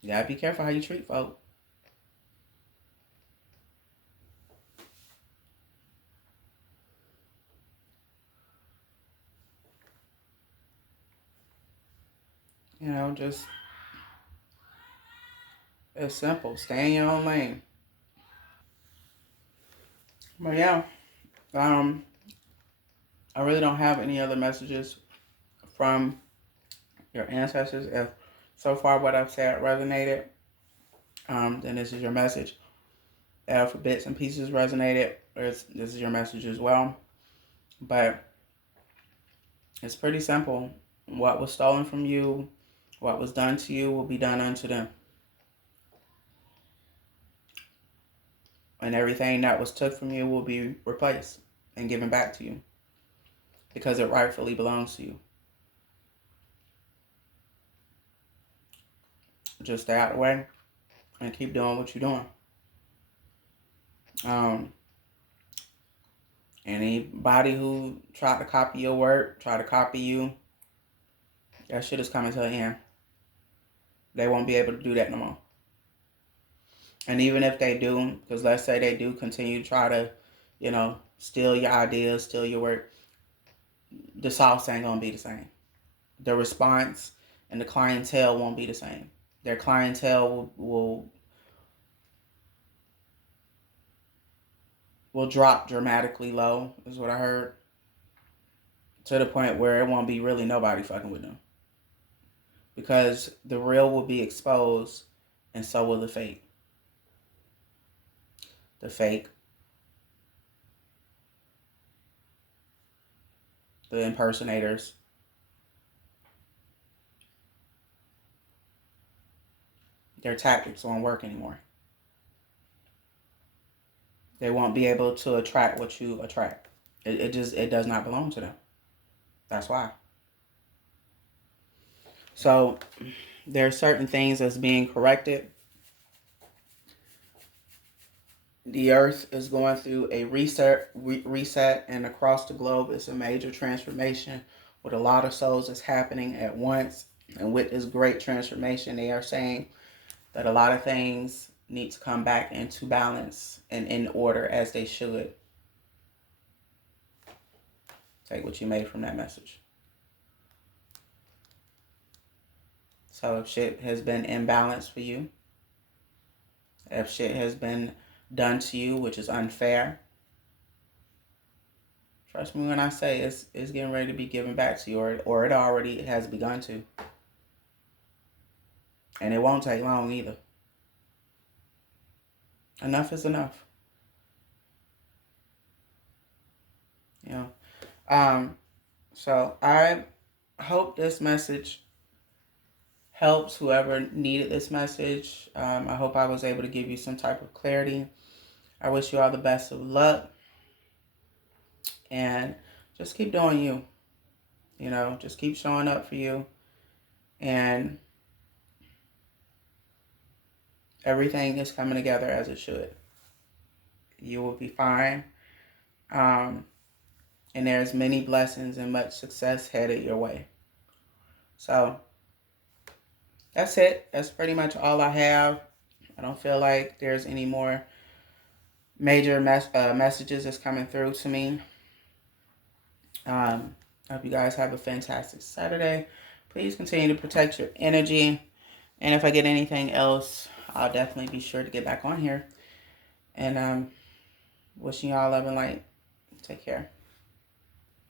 you gotta be careful how you treat folk. Just It's simple. Stay in your own lane. But yeah, um, I really don't have any other messages from your ancestors. If so far what I've said resonated, then this is your message. If bits and pieces resonated, this is your message as well. But it's pretty simple. What was stolen from you, what was done to you will be done unto them. And everything that was took from you will be replaced and given back to you because it rightfully belongs to you. Just stay out of the way and keep doing what you're doing. Anybody who tried to copy your work, try to copy you, that shit is coming to an end. They won't be able to do that no more. And even if they do, because let's say they do continue to try to, steal your ideas, steal your work, the sauce ain't gonna be the same. The response and the clientele won't be the same. Their clientele will drop dramatically low, is what I heard, to the point where it won't be really nobody fucking with them. Because the real will be exposed, and so will the fake. The fake, the impersonators, their tactics won't work anymore. They won't be able to attract what you attract. It does not belong to them. That's why. So there are certain things that's being corrected. The earth is going through a reset, and across the globe it's a major transformation with a lot of souls that's happening at once. And with this great transformation, they are saying that a lot of things need to come back into balance and in order as they should. Take what you made from that message. So if shit has been imbalanced for you, if shit has been done to you, which is unfair, trust me when I say it's getting ready to be given back to you, or it already has begun to. And it won't take long either. Enough is enough. So I hope this message helps whoever needed this message. I hope I was able to give you some type of clarity. I wish you all the best of luck. And just keep doing you. Just keep showing up for you. And everything is coming together as it should. You will be fine. And there's many blessings and much success headed your way. So that's it. That's pretty much all I have. I don't feel like there's any more major messages that's coming through to me. I hope you guys have a fantastic Saturday. Please continue to protect your energy. And if I get anything else, I'll definitely be sure to get back on here. And wishing y'all love and light. Take care.